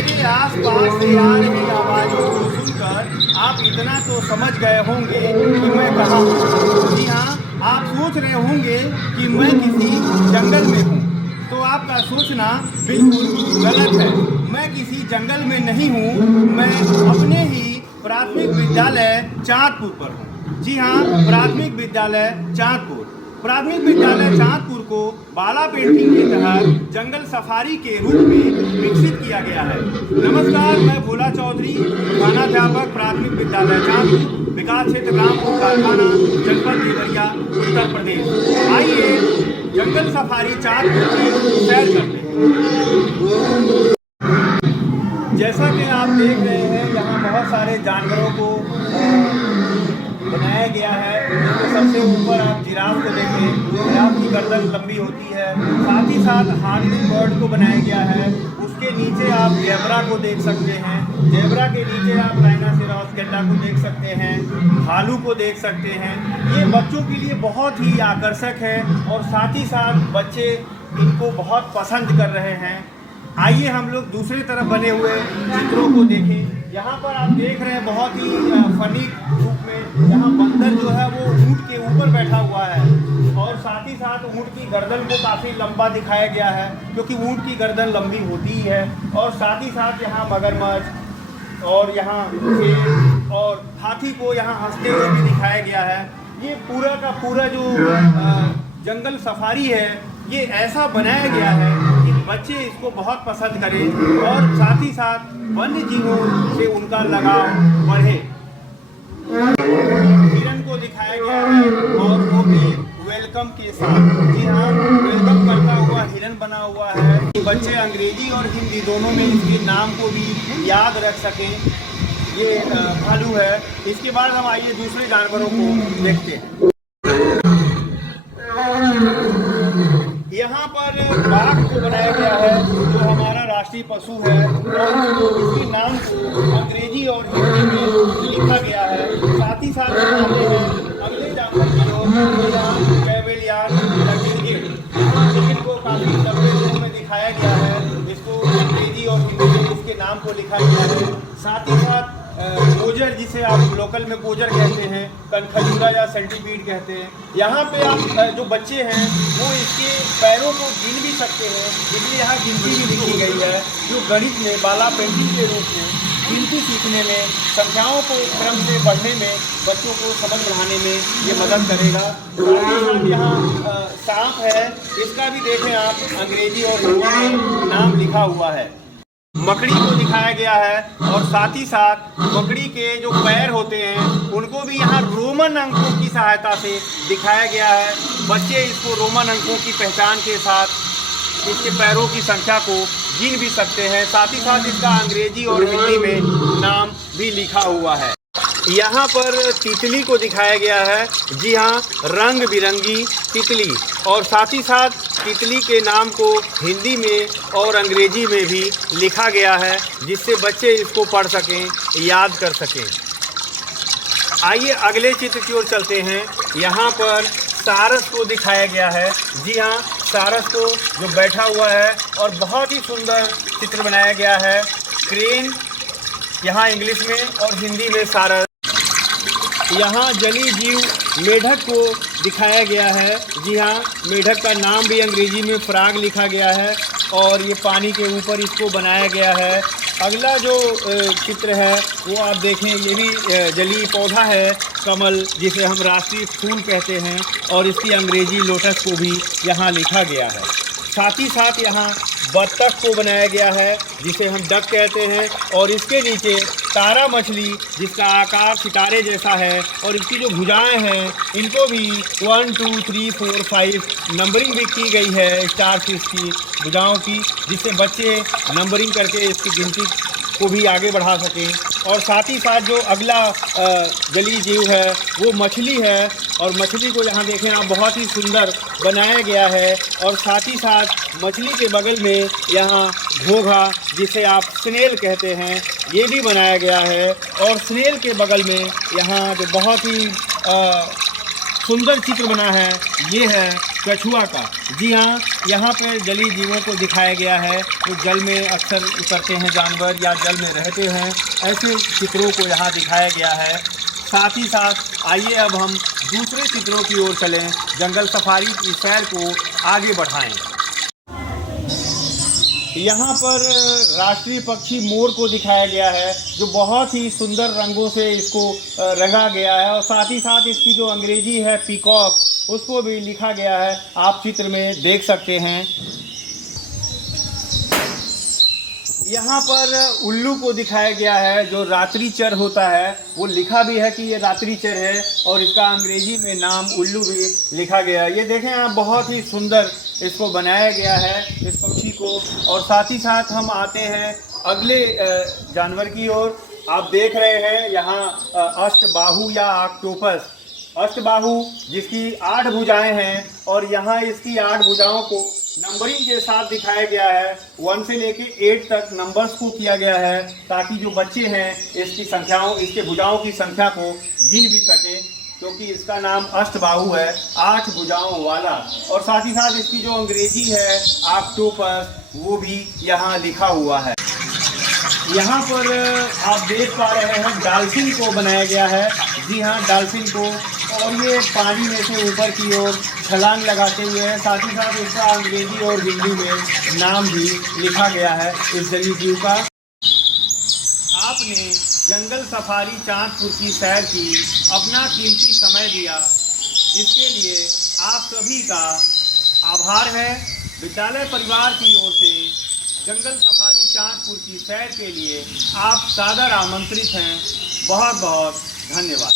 मेरे आसपास से आ रही आवाज़ों को सुनकर आप इतना तो समझ गए होंगे कि मैं कहाँ हूँ। जी हाँ, आप सोच रहे होंगे कि मैं किसी जंगल में हूँ। तो आपका सोचना बिल्कुल गलत है। मैं किसी जंगल में नहीं हूँ, मैं अपने ही प्राथमिक विद्यालय चाँदपुर पर हूँ। जी हाँ, प्राथमिक विद्यालय चाँदपुर। प्राथमिक विद्यालय चाँदपुर को बाला पेंटिंग के तहत जंगल सफारी के रूप में विकसित किया गया है। नमस्कार, मैं भोला चौधरी, प्रधानाध्यापक प्राथमिक विद्यालय चाँदपुर, विकास क्षेत्र रामपुर कारखाना, जनपद देवरिया, उत्तर प्रदेश। आइए जंगल सफारी चाँदपुर की सैर करते हैं। जैसा कि आप देख रहे हैं, यहाँ बहुत सारे जानवरों को बनाया गया है। तो सबसे ऊपर आप जिराफ को देखें, जिराफ की गर्दन लंबी होती है। साथ ही साथ हार्निंग बर्ड को बनाया गया है। उसके नीचे आप जेब्रा को देख सकते हैं। जेब्रा के नीचे आप राइनोसेरोस गेंडा को देख सकते हैं, भालू को देख सकते हैं। ये बच्चों के लिए बहुत ही आकर्षक है और साथ ही साथ बच्चे इनको बहुत पसंद कर रहे हैं। आइए हम लोग दूसरी तरफ बने हुए चित्रों को देखें। यहाँ पर आप देख रहे हैं बहुत ही फनी रूप में यहाँ बंदर जो है वो ऊँट के ऊपर बैठा हुआ है और साथ ही साथ ऊँट की गर्दन को काफ़ी लंबा दिखाया गया है क्योंकि ऊँट की गर्दन लंबी होती ही है। और साथ ही साथ यहाँ मगरमच्छ और यहाँ शेर और हाथी को यहाँ हंसते हुए भी दिखाया गया है। ये पूरा का पूरा जो जंगल सफारी है ये ऐसा बनाया गया है कि बच्चे इसको बहुत पसंद करें और साथ ही साथ वन्य जीवों से उनका लगाव बढ़े। हिरन को दिखाया गया है और वो भी वेलकम के साथ। जी हाँ, वेलकम करता हुआ हिरन बना हुआ है। बच्चे अंग्रेजी और हिंदी दोनों में इसके नाम को भी याद रख सकें। ये भालू है। इसके बाद हम आइए दूसरे जानवरों को देखते हैं। यहाँ पर बाघ को बनाया गया है जो हमारा राष्ट्रीय पशु है और इसके नाम को अंग्रेजी और हिंदी में लिखा गया है। साथ ही साथ आते हैं अगले जानवर की ओर, कैवेलियन गिरगिट को काफ़ी लंबे रूप में दिखाया गया है। इसको अंग्रेजी और हिंदी में इसके नाम को लिखा गया है। साथ ही साथ गोजर, जिसे आप लोकल में गोजर कहते हैं, कनखजूरा या सेंटीपीड कहते हैं। यहाँ पे आप जो बच्चे हैं वो इसके पैरों को गिन भी सकते हैं, इसलिए यहाँ गिनती भी लिखी गई है जो गणित में बाला पेंटिंग के रूप में गिनती सीखने में, संख्याओं को क्रम से बढ़ने में, बच्चों को समझ बढ़ाने में ये मदद करेगा। साथ ही साथ यहाँ सांप है, इसका भी देखें आप अंग्रेजी और हिंदी में नाम लिखा हुआ है। मकड़ी को दिखाया गया है और साथ ही साथ मकड़ी के जो पैर होते हैं उनको भी यहाँ रोमन अंकों की सहायता से दिखाया गया है। बच्चे इसको रोमन अंकों की पहचान के साथ इसके पैरों की संख्या को गिन भी सकते हैं। साथ ही साथ इसका अंग्रेजी और हिंदी में नाम भी लिखा हुआ है। यहाँ पर तितली को दिखाया गया है। जी हाँ, रंग बिरंगी तितली और साथ ही साथ तितली के नाम को हिंदी में और अंग्रेजी में भी लिखा गया है जिससे बच्चे इसको पढ़ सकें, याद कर सकें। आइए अगले चित्र की ओर चलते हैं। यहाँ पर सारस को दिखाया गया है। जी हाँ, सारस को जो बैठा हुआ है और बहुत ही सुंदर चित्र बनाया गया है। क्रेन यहाँ इंग्लिश में और हिंदी में सारस। यहाँ जलीय जीव मेढक को दिखाया गया है। जी हाँ, मेढक का नाम भी अंग्रेजी में फ्रॉग लिखा गया है और ये पानी के ऊपर इसको बनाया गया है। अगला जो चित्र है वो आप देखें, ये भी जलीय पौधा है, कमल, जिसे हम राष्ट्रीय फूल कहते हैं और इसकी अंग्रेजी लोटस को भी यहाँ लिखा गया है। साथ ही साथ यहाँ बत्तख को बनाया गया है जिसे हम डक कहते हैं और इसके नीचे तारा मछली जिसका आकार सितारे जैसा है और इसकी जो भुजाएं हैं इनको भी 1 2 3 4 5 नंबरिंग भी की गई है स्टार फिश की भुजाओं की, जिससे बच्चे नंबरिंग करके इसकी गिनती को भी आगे बढ़ा सकें। और साथ ही साथ जो अगला जलीय जीव है वो मछली है और मछली को यहाँ देखें आप, बहुत ही सुंदर बनाया गया है। और साथ ही साथ मछली के बगल में यहाँ घोघा, जिसे आप स्नेल कहते हैं, ये भी बनाया गया है। और स्नेल के बगल में यहाँ जो बहुत ही सुंदर चित्र बना है ये है कछुआ का। जी हाँ, यहाँ पर जलीय जीवों को दिखाया गया है। वो जल में अक्सर उतरते हैं जानवर या जल में रहते हैं, ऐसे चित्रों को यहाँ दिखाया गया है। साथ ही साथ आइए अब हम दूसरे चित्रों की ओर चलें, जंगल सफारी की सैर को आगे बढ़ाएं। यहाँ पर राष्ट्रीय पक्षी मोर को दिखाया गया है, जो बहुत ही सुंदर रंगों से इसको रंगा गया है, और साथ ही साथ इसकी जो अंग्रेजी है पीकॉक, उसको भी लिखा गया है, आप चित्र में देख सकते हैं। यहाँ पर उल्लू को दिखाया गया है, जो रात्रिचर होता है। वो लिखा भी है कि ये रात्रिचर है, और इसका अंग्रेजी में नाम उल्लू भी लिखा गया है। ये देखें आप, बहुत ही सुंदर इसको बनाया गया है, इस पक्षी को। और साथ ही साथ हम आते हैं अगले जानवर की ओर। आप देख रहे हैं यहाँ अष्टबाहु या ऑक्टोपस, अष्टबाहु जिसकी 8 भुजाएं हैं, और यहाँ इसकी 8 भुजाओं को नंबरिंग के साथ दिखाया गया है। 1 से लेके 8 तक नंबर्स को किया गया है, ताकि जो बच्चे हैं इसकी संख्याओं, इसके भुजाओं की संख्या को गिन भी सकें, क्योंकि इसका नाम अष्टबाहु है, 8 भुजाओं वाला। और साथ ही साथ इसकी जो अंग्रेजी है ऑक्टोपस, वो भी यहाँ लिखा हुआ है। यहाँ पर आप देख पा रहे हैं डॉल्फिन को बनाया गया है। जी हाँ, डॉल्फिन को, और ये पानी में से ऊपर की ओर छलांग लगाते हुए है। साथ ही साथ इसका अंग्रेजी और हिंदी में नाम भी लिखा गया है इस जलीय जीव का। आपने जंगल सफारी चांदपुर की सैर की, अपना कीमती समय दिया, इसके लिए आप सभी का आभार है। विद्यालय परिवार की ओर से जंगल सफारी चांदपुर की सैर के लिए आप सादर आमंत्रित हैं। बहुत बहुत धन्यवाद।